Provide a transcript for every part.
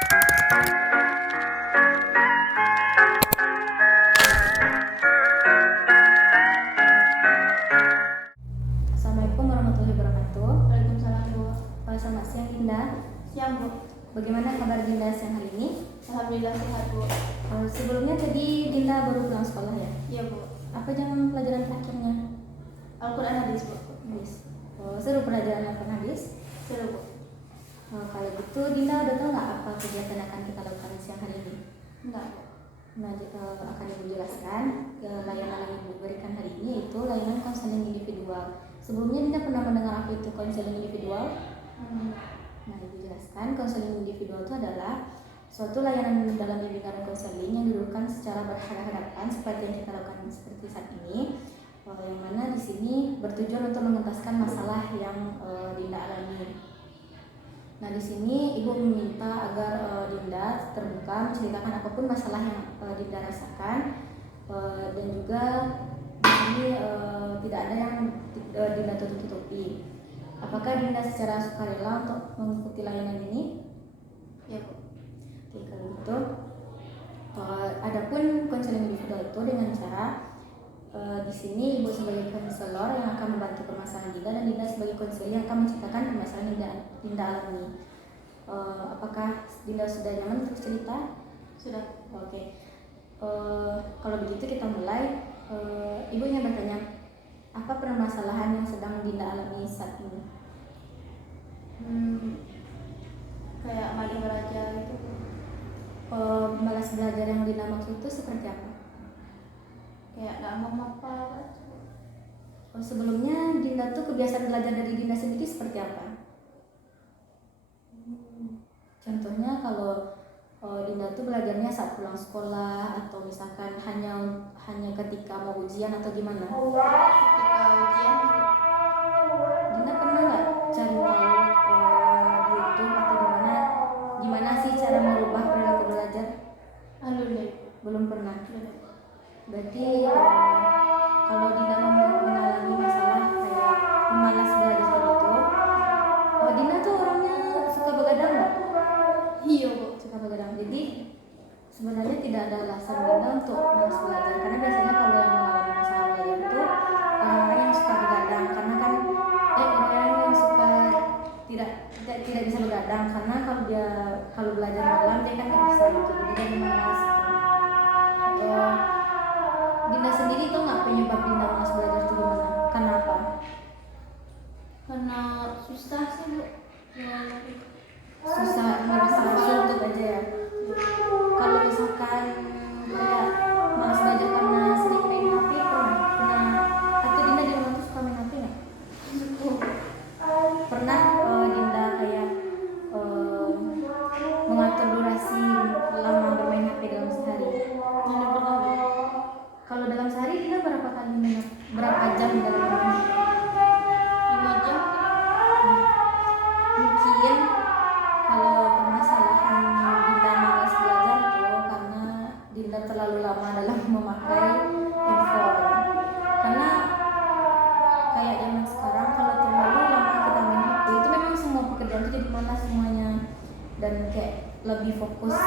Assalamualaikum warahmatullahi wabarakatuh. Waalaikumsalam Bu. Selamat siang Dinda. Siang Bu. Bagaimana kabar Dinda siang hari ini? Alhamdulillah sehat Bu. Sebelumnya tadi Dinda baru pulang sekolah ya? Iya Bu. Apa jam pelajaran terakhirnya? Al-Quran hadis Bu. Hadis. Seru pelajaran Al-Quran hadis? Seru Bu. Kalau gitu Dinda udah tahu nggak apa kegiatan yang akan kita lakukan siang hari ini? Enggak Bu. Nah, akan Ibu jelaskan layanan yang Ibu berikan hari ini yaitu layanan konseling individual. Sebelumnya Dinda pernah mendengar apa itu konseling individual? Nah, Ibu jelaskan konseling individual itu adalah suatu layanan dalam bimbingan konseling yang didudukkan secara berhadapan seperti yang kita lakukan seperti saat ini, yang mana di sini bertujuan untuk mengentaskan masalah yang Dinda alami. Nah, di sini Ibu meminta agar Dinda terbuka menceritakan apapun masalah yang Dinda rasakan, dan juga di sini tidak ada yang Dinda tutup-tutupi. Apakah Dinda secara sukarela untuk mengikuti layanan ini? Iya Bu. Oke, kalau gitu, adapun konseling individual itu dengan cara di sini Ibu sebagai konselor yang akan membantu permasalahan Dinda dan Dinda sebagai konselor yang akan menceritakan permasalahan yang Dinda alami. Apakah Dinda sudah nyaman untuk cerita? Sudah. Oke. Kalau begitu kita mulai. Ibu ingin bertanya, apa permasalahan yang sedang Dinda alami saat ini? Kayak malas belajar gitu Bu. Malas belajar yang Dinda maksud itu seperti apa? Kayak nggak mau apa. Sebelumnya Dinda tuh kebiasaan belajar dari Dinda sendiri seperti apa? Contohnya kalau Dinda tuh belajarnya saat pulang sekolah atau misalkan hanya ketika mau ujian atau gimana? Ketika ujian Dinda pernah nggak cari tahu di YouTube atau gimana sih cara merubah perilaku belajar? alhamdulillah. Belum pernah. Belum. Berarti kalau Dinda mengalami masalah kayak pemalas belajar gitu, Dinda tuh orangnya suka begadang nggak? Iya Bu. Suka begadang. Jadi sebenarnya tidak ada alasan Dinda untuk malas belajar, karena biasanya kalau yang mengalami masalah belajar itu orang-orang yang suka begadang, karena kan orang-orang yang suka tidak bisa begadang, karena kalau belajar malam dia kan nggak bisa gitu, jadi dia malas gitu. Dinda sendiri tuh nggak penyebab Dinda malas belajar itu gimana? Kenapa? Karena susah sih Bu. Susah, merasa suntuk aja ya. Kalau misalkan kayak malas belajar karena sering main HP, pernah atau Dinda di rumah tuh suka main HP nggak? Pernah Dinda kayak mengatur durasi lama bermain HP dalam sehari? Mana pernah Bu. Kalau dalam sehari Dinda berapa jam dalam bermain HP? 5 jam. Mungkin kalau permasalahan Dinda malas belajar tuh karena Dinda terlalu lama dalam memakai handphone. Karena kayak zaman sekarang kalau terlalu lama kita main HP itu memang semua pekerjaan itu jadi malas semuanya, dan kayak lebih fokus.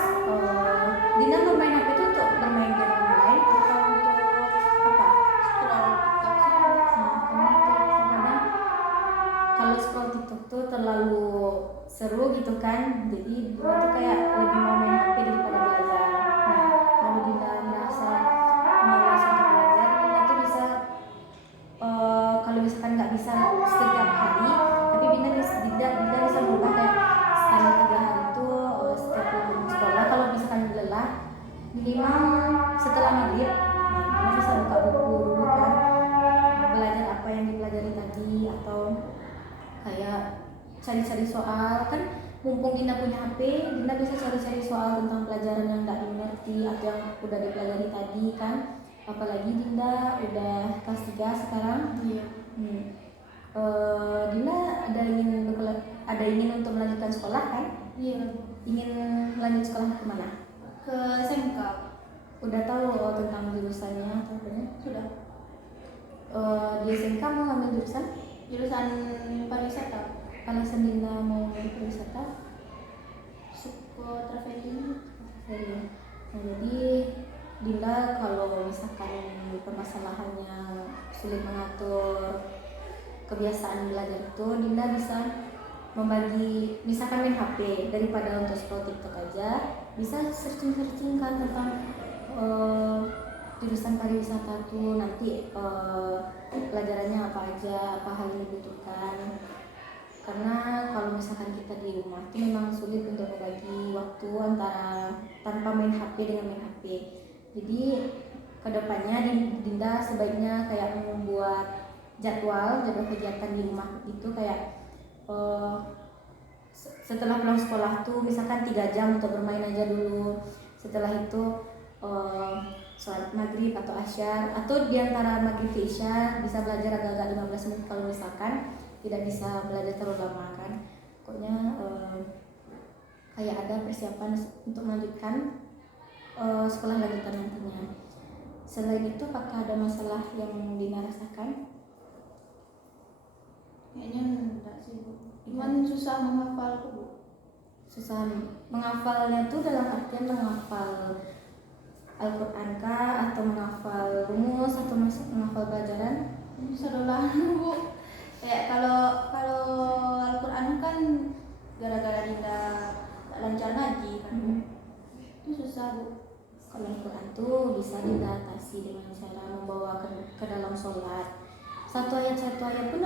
Dinda bermain HP itu untuk bermain game online atau untuk apa? Scroll TikTok sih. Nah, karena itu kadang kalau scroll TikTok tuh terlalu seru gitu kan, jadi Dinda tuh kayak lebih mau main HP daripada belajar. Nah, kalau Dinda merasa malas untuk belajar, Dinda tuh bisa kalau misalkan nggak bisa setiap hari, tapi Dinda bisa merubah kayak sekali 3 hari itu setiap pulang sekolah. Kalau misalkan lelah, minimal setelah maghrib, nah Dinda bisa buka buku dulu kan, belajar apa yang dipelajari tadi, atau kayak cari-cari soal. Kan mumpung Dinda punya HP, Dinda bisa cari-cari soal tentang pelajaran yang nggak dimengerti atau yang udah dipelajari tadi kan. Apalagi Dinda udah kelas 3 sekarang. Iya. Dinda ada ingin untuk melanjutkan sekolah kan? Iya. Ingin lanjut sekolah kemana? Ke SMK. Udah tahu tentang jurusannya atau apa? Sudah. Di SMK mau ngambil jurusan Jurusan pariwisata. alasan Dinda mau pariwisata? traveling. Nah, jadi Dinda kalau misalkan permasalahannya sulit mengatur kebiasaan belajar itu, Dinda bisa membagi, misalkan main HP daripada untuk scroll TikTok aja, bisa searching kan tentang jurusan pariwisata tuh nanti pelajarannya apa aja, apa hal yang dibutuhkan. Karena kalau misalkan kita di rumah itu memang sulit untuk membagi waktu antara tanpa main HP dengan main HP. Jadi kedepannya Dinda sebaiknya kayak membuat jadwal kegiatan di rumah itu kayak setelah pulang sekolah tuh misalkan 3 jam untuk bermain aja dulu. Setelah itu sholat maghrib atau asyar, atau diantara maghrib ke isya bisa belajar agak-agak 15 menit kalau misalkan tidak bisa belajar terlalu lama kan. Pokoknya kayak ada persiapan untuk melanjutkan sekolah lanjutan nantinya. Selain itu apakah ada masalah yang Dina rasakan? Kayaknya enggak sih Bu. Cuman susah menghafal Bu. Susah menghafalnya itu dalam artian menghafal Al-Quran kah, atau menghafal rumus, atau menghafal pelajaran? Bisa doang Bu. Kayak kalau Al-Quran kan gara-gara Dinda tak lancar ngaji kan Bu. Itu susah Bu. Kalau Al-Quran tuh bisa diatasi dengan cara membawa ke dalam sholat. Satu ayat pun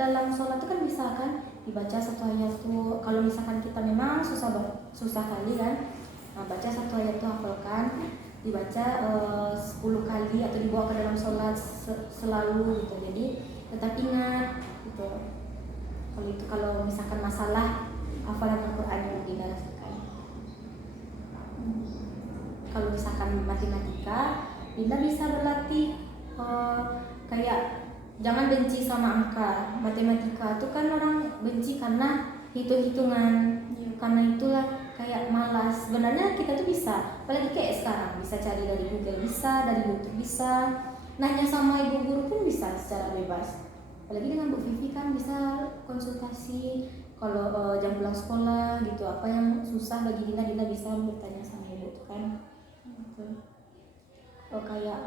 dalam sholat itu kan bisa kan dibaca satu ayat tuh. Kalau misalkan kita memang susah kali kan, nah, baca satu ayat tuh hafalkan, dibaca 10 kali atau dibawa ke dalam sholat selalu gitu. Jadi tetap ingat gitu. Kalau misalkan masalah hafalan Al-Quran yang dirasakan. Kalau misalkan matematika, Dinda bisa berlatih kayak jangan benci sama angka. Matematika itu kan orang benci karena hitung-hitungan. Karena itulah kayak malas. Sebenarnya kita tuh bisa, apalagi kayak sekarang bisa cari dari Google, bisa dari YouTube, bisa nanya sama ibu guru pun bisa secara bebas. Apalagi dengan Bu Vivi kan bisa konsultasi kalau jam pulang sekolah gitu, apa yang susah bagi Dinda bisa bertanya sama ibu tuh kan. Kayak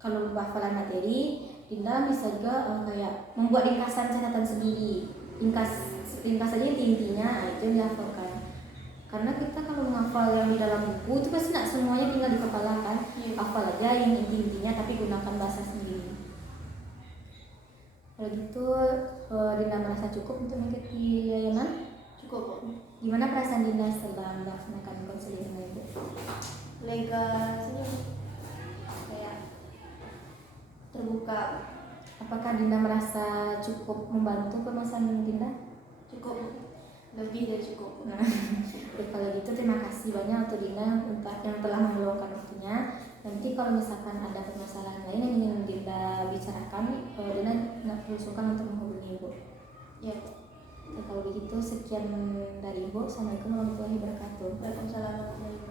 kalau hafalan materi, Dinda bisa juga kayak membuat ringkasan catatan sendiri. Ringkas aja intinya, itu yang dihafalkan. Karena kita kalau menghafal yang di dalam buku itu pasti nak semuanya tinggal di kepala kan. Hafal aja yang intinya tapi gunakan bahasa sendiri. Kalau gitu Dinda merasa cukup untuk mengikuti layanan? Cukup Bu. Gimana perasaan Dinda setelah melaksanakan konseling dengan Ibu? Lega saja Bu. Kayak terbuka. Apakah Dinda merasa cukup membantu permasalahan Dinda? Cukup Bu. Lebih dari cukup Bu. Nah, kalau gitu terima kasih banyak untuk Dinda yang telah meluangkan waktunya. Nanti kalau misalkan ada permasalahan lain yang ingin Dinda bicarakan, Dinda nggak perlu sungkan untuk menghubungi Ibu. Ya Bu. Kalau begitu sekian dari Ibu. Assalamualaikum warahmatullahi wabarakatuh. Waalaikumsalam warahmatullahi wabarakatuh.